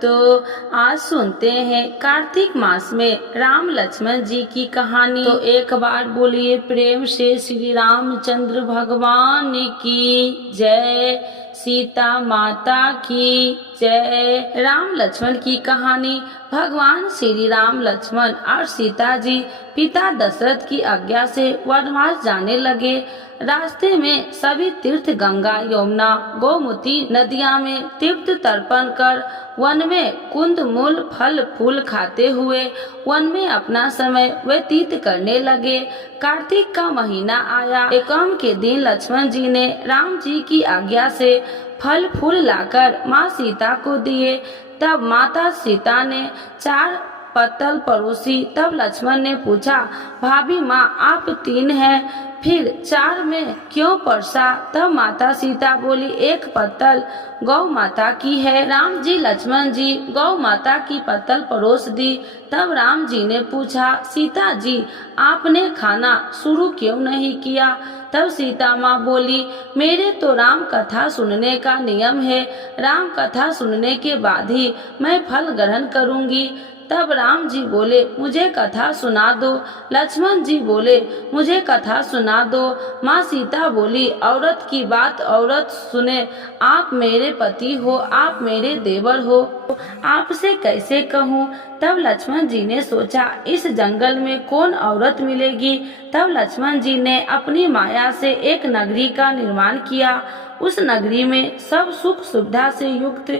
तो आज सुनते हैं कार्तिक मास में राम लक्ष्मण जी की कहानी। तो एक बार बोलिए प्रेम से श्री रामचंद्र भगवान की जय, सीता माता की जय। राम लक्ष्मण की कहानी। भगवान श्री राम लक्ष्मण और सीता जी पिता दशरथ की आज्ञा से वनवास जाने लगे। रास्ते में सभी तीर्थ गंगा, यमुना, गोमती नदियां में तीर्थ तर्पण कर वन में कुंद मूल फल फूल खाते हुए वन में अपना समय व्यतीत करने लगे। कार्तिक का महीना आया। एकम के दिन लक्ष्मण जी ने राम जी की आज्ञा से फल फूल लाकर माँ सीता को दिए। तब माता सीता ने 4 पत्तल परोसी। तब लक्ष्मण ने पूछा, भाभी माँ आप 3 हैं, फिर 4 में क्यों परसा? तब माता सीता बोली, 1 पत्तल गौ माता की है। राम जी लक्ष्मण जी गौ माता की पत्तल परोस दी। तब राम जी ने पूछा, सीता जी आपने खाना शुरू क्यों नहीं किया? तब सीता माँ बोली, मेरे तो राम कथा सुनने का नियम है, राम कथा सुनने के बाद ही मैं फल ग्रहण करूँगी। तब राम जी बोले, मुझे कथा सुना दो। लक्ष्मण जी बोले, मुझे कथा सुना दो। माँ सीता बोली, औरत की बात औरत सुने, आप मेरे पति हो, आप मेरे देवर हो, आपसे कैसे कहूँ? तब लक्ष्मण जी ने सोचा, इस जंगल में कौन औरत मिलेगी? तब लक्ष्मण जी ने अपनी माया से एक नगरी का निर्माण किया। उस नगरी में सब सुख सुविधा से युक्त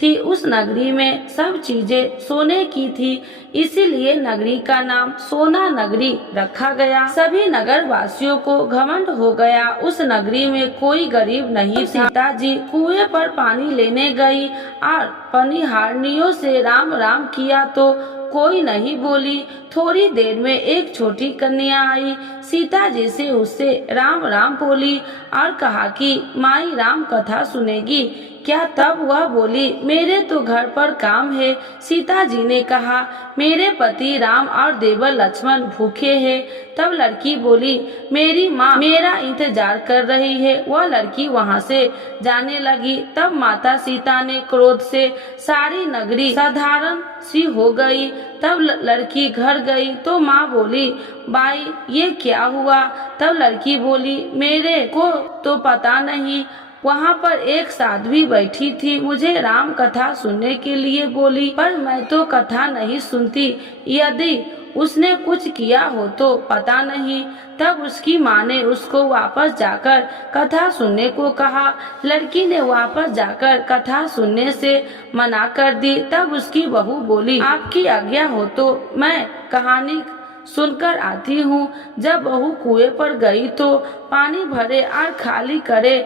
थी। उस नगरी में सब चीजें सोने की थी, इसीलिए नगरी का नाम सोना नगरी रखा गया। सभी नगर वासियों को घमंड हो गया, उस नगरी में कोई गरीब नहीं था। सीता जी कुएं पर पानी लेने गई और पनिहारनियों से राम राम किया तो कोई नहीं बोली। थोड़ी देर में एक छोटी कन्या आई। सीता जी से उससे राम राम बोली और कहा कि माई राम कथा सुनेगी क्या? तब वह बोली, मेरे तो घर पर काम है। सीता जी ने कहा, मेरे पति राम और देवर लक्ष्मण भूखे हैं। तब लड़की बोली, मेरी माँ मेरा इंतजार कर रही है। वह लड़की वहाँ से जाने लगी। तब माता सीता ने क्रोध से सारी नगरी साधारण सी हो गई। तब लड़की घर गई तो माँ बोली, बाई ये क्या हुआ? तब लड़की बोली, मेरे को तो पता नहीं, वहाँ पर एक साध्वी बैठी थी, मुझे राम कथा सुनने के लिए बोली, पर मैं तो कथा नहीं सुनती। यदि उसने कुछ किया हो तो पता नहीं। तब उसकी माँ ने उसको वापस जाकर कथा सुनने को कहा। लड़की ने वापस जाकर कथा सुनने से मना कर दी। तब उसकी बहू बोली, आपकी आज्ञा हो तो मैं कहानी सुनकर आती हूँ। जब बहू कुएं पर गई तो पानी भरे और खाली करे।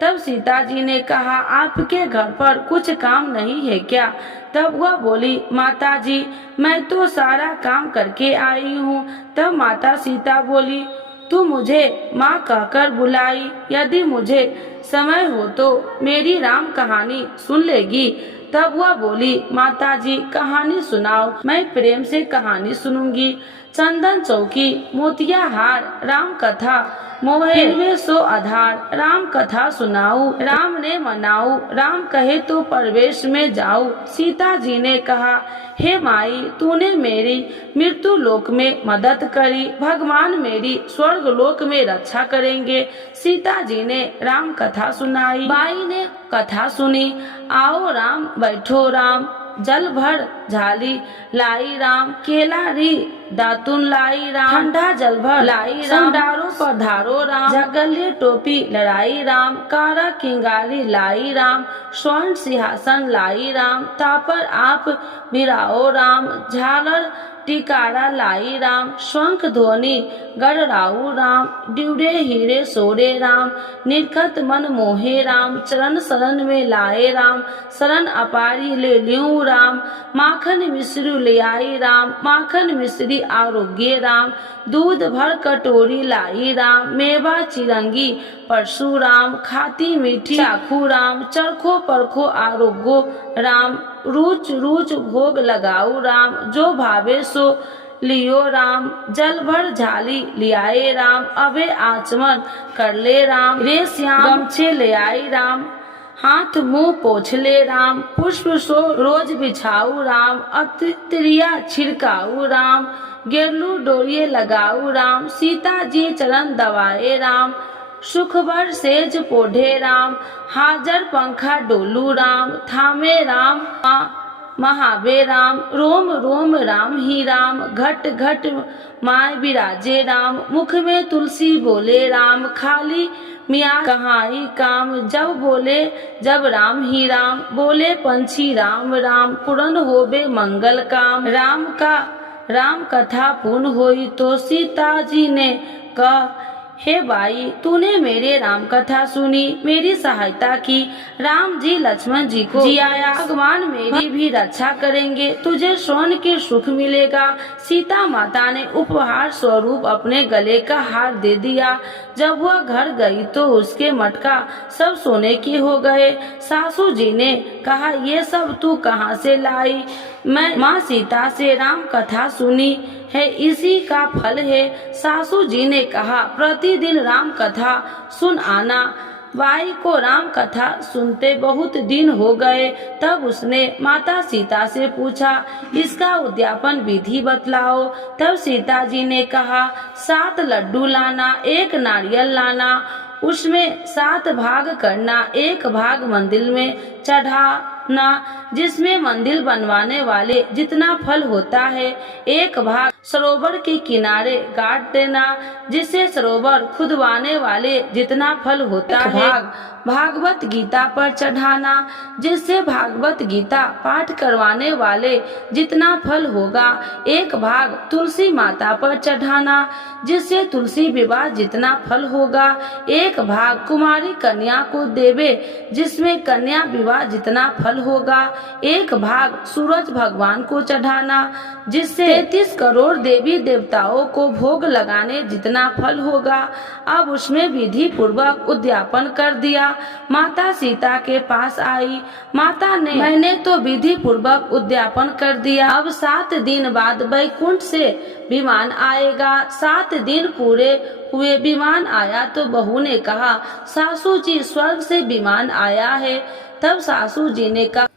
तब सीता जी ने कहा, आपके घर पर कुछ काम नहीं है क्या? तब वह बोली, माता जी मैं तो सारा काम करके आई हूँ। तब माता सीता बोली, तू मुझे माँ कहकर बुलाई, यदि मुझे समय हो तो मेरी राम कहानी सुन लेगी? तब वह बोली, माता जी कहानी सुनाओ, मैं प्रेम से कहानी सुनूंगी। चंदन चौकी मोतिया हार राम कथा मोहे सो आधार, राम कथा सुनाऊ राम ने मनाऊ, राम कहे तो प्रवेश में जाऊं। सीता जी ने कहा, हे माई तूने मेरी मृत्यु लोक में मदद करी, भगवान मेरी स्वर्ग लोक में रक्षा करेंगे। सीता जी ने राम कथा सुनाई। बाई ने कथा सुनी, आओ राम बैठो राम, जल भर झाली लाई राम, केला री दातुन लाई राम, ठंडा जल भर लाई राम, डारो पधारो राम, जगलिए टोपी लड़ाई राम, कारा किंगारी लाई राम, स्वर्ण सिंहासन लाई राम, तापर आप बिराओ राम, झालर टिकारा लाई राम, शंख ध्वनि गढ़राऊ राम, ड्यूडे हीरे सोरे राम, निरखत मन मोहे राम, चरण शरण में लाए राम, शरण अपारी ले लियूं राम, माखन मिश्री ले आई राम, माखन मिश्री आरोग्य राम, दूध भर कटोरी लाई राम, मेवा चिरंगी परशुराम, खाती मीठी चाखू राम, चरखो परखो आरोग्यो राम, रुच रुच भोग लगाऊ राम, जो भावे सो लियो राम, जल भर झाली लियाए राम, अबे आचमन कर ले राम, रे श्याम गमछे ले आई राम, हाथ मुंह पोछ ले राम, पुष्प सो रोज बिछाऊ राम, अतिरिया छिड़काऊ राम, गेरलू डोरिये लगाऊ राम, सीता जी चरण दबाए राम, सुखबर सेज पोढ़े राम, हाजर पंखा डोलू राम, थामे राम महावे राम, रोम रोम राम ही राम, घट घट माय विराजे राम, मुख में तुलसी बोले राम, खाली मियाँ कहाई काम, जब बोले जब राम ही राम, बोले पंछी राम राम, पूर्ण होबे मंगल काम, राम कथा पूर्ण होई तो सीता जी ने कहा, हे भाई तूने मेरे राम कथा सुनी, मेरी सहायता की, राम जी लक्ष्मण जी को जियाया, भगवान मेरी भी रक्षा करेंगे, तुझे स्वर्ण के सुख मिलेगा। सीता माता ने उपहार स्वरूप अपने गले का हार दे दिया। जब वह घर गई तो उसके मटका सब सोने के हो गए। सासू जी ने कहा, ये सब तू कहाँ से लाई? मैं माँ सीता से राम कथा सुनी है, इसी का फल है। सासू जी ने कहा, प्रतिदिन राम कथा सुन आना। बाई को राम कथा सुनते बहुत दिन हो गए। तब उसने माता सीता से पूछा, इसका उद्यापन विधि बतलाओ। तब सीता जी ने कहा, 7 लड्डू लाना, 1 नारियल लाना, उसमें 7 भाग करना, 1 भाग मंदिर में चढ़ाना, जिसमें मंदिर बनवाने वाले जितना फल होता है, 1 भाग सरोवर के किनारे गाड़ देना, जिससे सरोवर खुदवाने वाले जितना फल होता है, भागवत गीता पर चढ़ाना, जिससे भागवत गीता पाठ करवाने वाले जितना फल होगा, 1 भाग तुलसी माता पर चढ़ाना, जिससे तुलसी विवाह जितना फल होगा, 1 भाग कुमारी कन्या को देवे, जिसमें कन्या विवाह जितना फल होगा, 1 भाग सूरज भगवान को चढ़ाना, जिससे 33 करोड़ देवी देवताओं को भोग लगाने जितना फल होगा। अब उसमें विधि पूर्वक उद्यापन कर दिया। माता सीता के पास आई। माता ने, मैंने तो विधि पूर्वक उद्यापन कर दिया, अब 7 दिन बाद वैकुंठ से विमान आएगा। 7 दिन पूरे हुए, विमान आया तो बहू ने कहा, सासू जी स्वर्ग से विमान आया है। तब सासू जी ने कहा,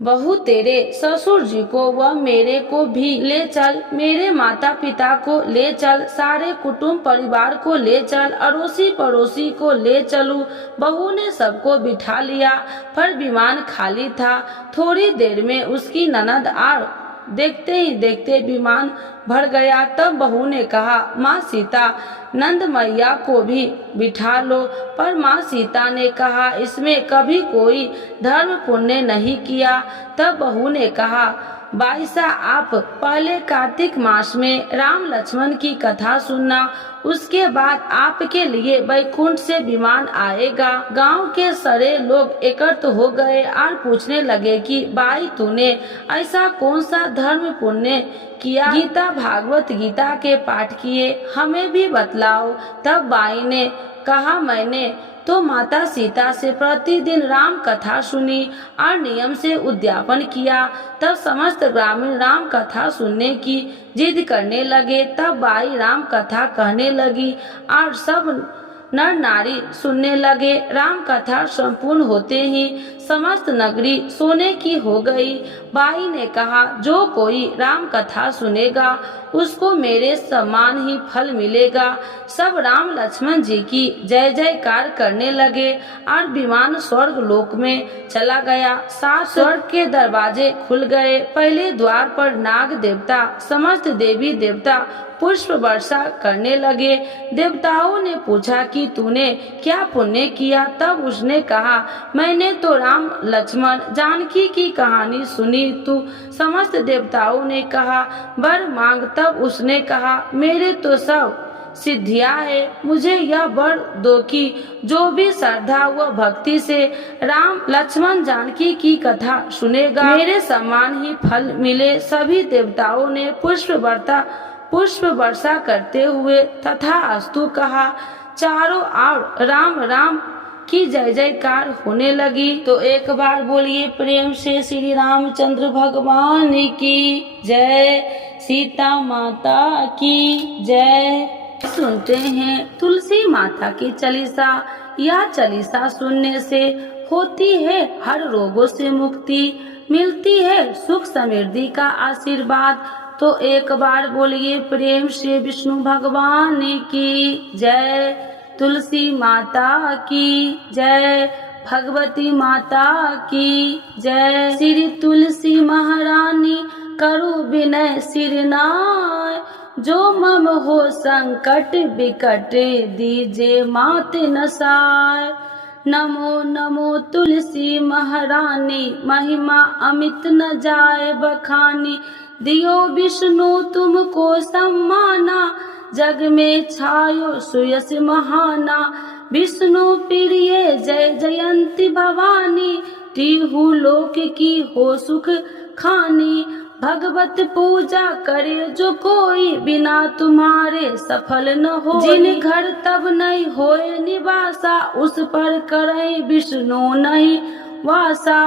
बहू तेरे ससुर जी को व मेरे को भी ले चल, मेरे माता पिता को ले चल, सारे कुटुंब परिवार को ले चल, अड़ोसी पड़ोसी को ले चलूं। बहू ने सबको बिठा लिया, पर विमान खाली था। थोड़ी देर में उसकी ननद आ देखते ही देखते विमान भर गया। तब बहू ने कहा, माँ सीता, नंद मैया को भी बिठा लो। पर माँ सीता ने कहा, इसमें कभी कोई धर्म पुण्य नहीं किया। तब बहू ने कहा, बाईसा आप पहले कार्तिक मास में राम लक्ष्मण की कथा सुनना, उसके बाद आपके लिए वैकुंठ से विमान आएगा। गांव के सारे लोग एकत्र हो गए और पूछने लगे कि बाई तूने ऐसा कौन सा धर्म पुण्य किया, गीता भागवत गीता के पाठ किए, हमें भी बतलाओ। तब बाई ने कहा, मैंने तो माता सीता से प्रतिदिन राम कथा सुनी और नियम से उद्यापन किया। तब समस्त ग्रामीण राम कथा सुनने की जिद करने लगे। तब बाई राम कथा कहने लगी और सब नर नारी सुनने लगे। राम कथा संपूर्ण होते ही समस्त नगरी सोने की हो गई। बाई ने कहा, जो कोई राम कथा सुनेगा उसको मेरे समान ही फल मिलेगा। सब राम लक्ष्मण जी की जय जयकार करने लगे और विमान स्वर्ग लोक में चला गया। 7 स्वर्ग के दरवाजे खुल गए। पहले द्वार पर नाग देवता समस्त देवी देवता पुष्प वर्षा करने लगे। देवताओं ने पूछा कि तूने क्या पुण्य किया। तब उसने कहा, मैंने तो राम लक्ष्मण जानकी की कहानी सुनी। तू समस्त देवताओं ने कहा, वर मांग। तब उसने कहा, मेरे तो सब सिद्धियां है, मुझे यह वर दो कि जो भी श्रद्धा व भक्ति से राम लक्ष्मण जानकी की कथा सुनेगा, मेरे समान ही फल मिले। सभी देवताओं ने पुष्प वर्षा करते हुए तथा अस्तु कहा। चारों ओर राम राम की जय जयकार होने लगी। तो एक बार बोलिए प्रेम से श्री रामचंद्र भगवान की जय, सीता माता की जय। सुनते हैं तुलसी माता की चालीसा। यह चालीसा सुनने से होती है हर रोगों से मुक्ति, मिलती है सुख समृद्धि का आशीर्वाद। तो एक बार बोलिए प्रेम से विष्णु भगवान की जय, तुलसी माता की जय, भगवती माता की जय। श्री तुलसी महारानी करो विनय सिरनाय, जो मम हो संकट विकट दीजे मात नसाय। नमो नमो तुलसी महारानी, महिमा अमित न जाए बखानी, दियो विष्णु तुमको सम्माना, जग में छायो सुयस महाना। विष्णु प्रिय जय जयंती भवानी, तिहु लोक की हो सुख खानी। भगवत पूजा करे जो कोई, बिना तुम्हारे सफल न हो। जिन घर तब नहीं होए निवासा, उस पर करे विष्णु नहीं वासा।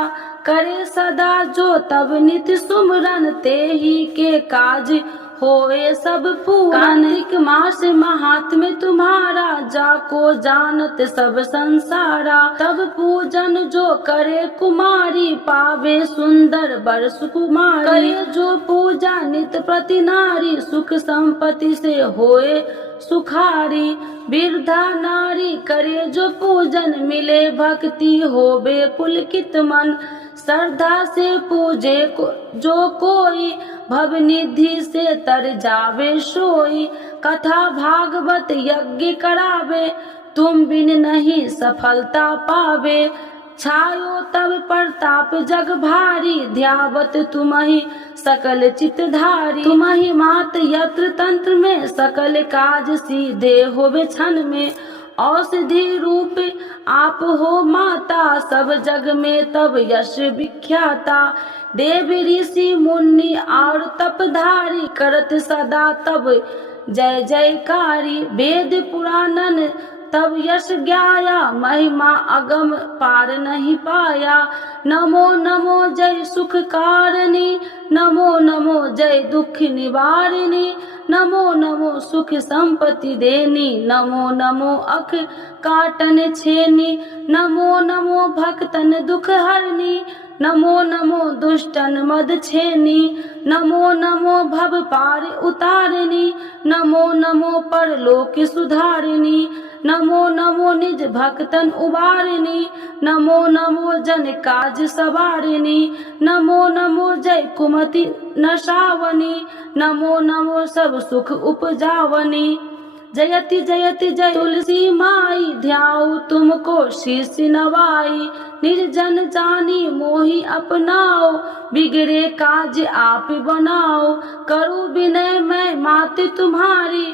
करे सदा जो तब नित सुमरन, ते ही के काज होए सब पूरन। कार्तिक मास महात्म्य तुम्हारा, जाको जानत सब संसारा। तब पूजन जो करे कुमारी, पावे सुंदर वर सुकुमारी। करे जो पूजा नित प्रति नारी, सुख संपत्ति से होए सुखारी। वृद्धा नारी करे जो पूजन, मिले भक्ति होवे पुलकित मन। श्रद्धा से पूजे जो कोई, भव निधि से तर जावे सोई। कथा भागवत यज्ञ करावे, तुम बिन नहीं सफलता पावे। छायो तब प्रताप जग भारी, ध्यावत तुम्हि सकल चितधारी। तुम्हि मात यत्र तंत्र में, सकल काज सीधे होवे क्षण में। औषधि रूप आप हो माता, सब जग में तब यश विख्याता। देव ऋषि मुनि और तपधारी, करत सदा तब जय जयकारी। वेद पुराणन तब यश ज्ञाया, महिमा अगम पार नहीं पाया। नमो नमो जय सुख कारिणी, नमो नमो जय दुख निवारिणी। नमो नमो सुख संपत्ति देनी, नमो नमो अख काटन छेनी। नमो नमो भक्तन दुख हरनी, नमो नमो दुष्टन मद छेनी। नमो नमो भव पार उतारिणी, नमो नमो परलोक सुधारिणी। नमो नमो निज भक्तन उबारिणी, नमो नमो जन काज सवारिणी। नमो नमो जय कुमति नशावनी, नमो नमो सब सुख उपजावनी। जयति जयति जय तुलसी माई, ध्याऊ तुमको शीश नवाई। निर्जन जानी मोहि अपनाओ, बिगड़े काज आप बनाओ। करूँ विनय मैं मात तुम्हारी,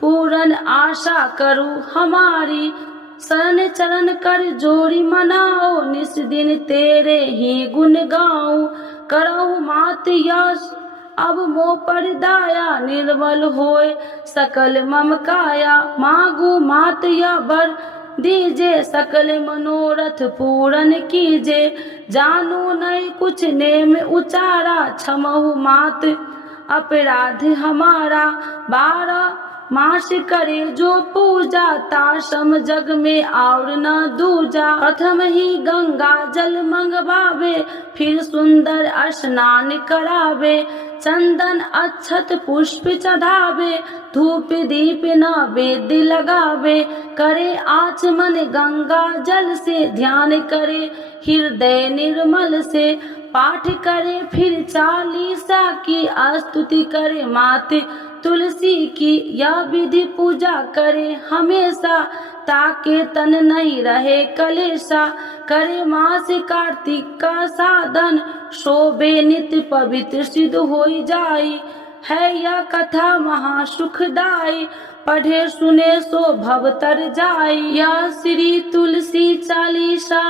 पूरन आशा करूँ हमारी। शरण चरण कर जोड़ी मनाओ, निस दिन तेरे ही गुण गाऊं। करहु मात यश अब मोह पर दाया, निर्मल होए सकल मम काया। मांगू मात या वर दीजे, सकल मनोरथ पूरन कीजे। जानू नहीं कुछ नेम उचारा, क्षमहु मात अपराध हमारा। 12 मास करे जो पूजा, ताशम जग में और न दूजा। प्रथम ही गंगा जल मंगवावे, फिर सुंदर स्नान करावे। चंदन अक्षत पुष्प चढ़ावे, धूप दीप नैवेद्य लगावे। करे आचमन गंगा जल से, ध्यान करे हृदय निर्मल से। पाठ करे फिर 40 की, स्तुति करे मात तुलसी की। यह विधि पूजा करे हमेशा, ताके तन नहीं रहे कलेशा। करे मास कार्तिक का साधन, शोभे नित्य पवित्र सिद्ध होई जाई। है यह कथा महासुखदाई, पढ़े सुने सो भव तर जाई। यह श्री तुलसी चालीसा,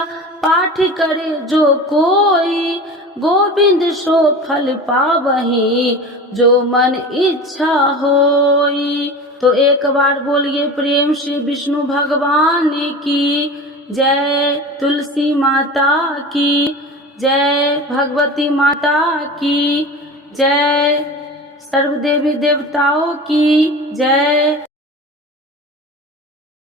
पाठ करे जो कोई। गोविंद सो फल पावही, जो मन इच्छा होई। तो एक बार बोलिए प्रेम से विष्णु भगवान की जय, तुलसी माता की जय, भगवती माता की जय, सर्व देवी देवताओं की जय।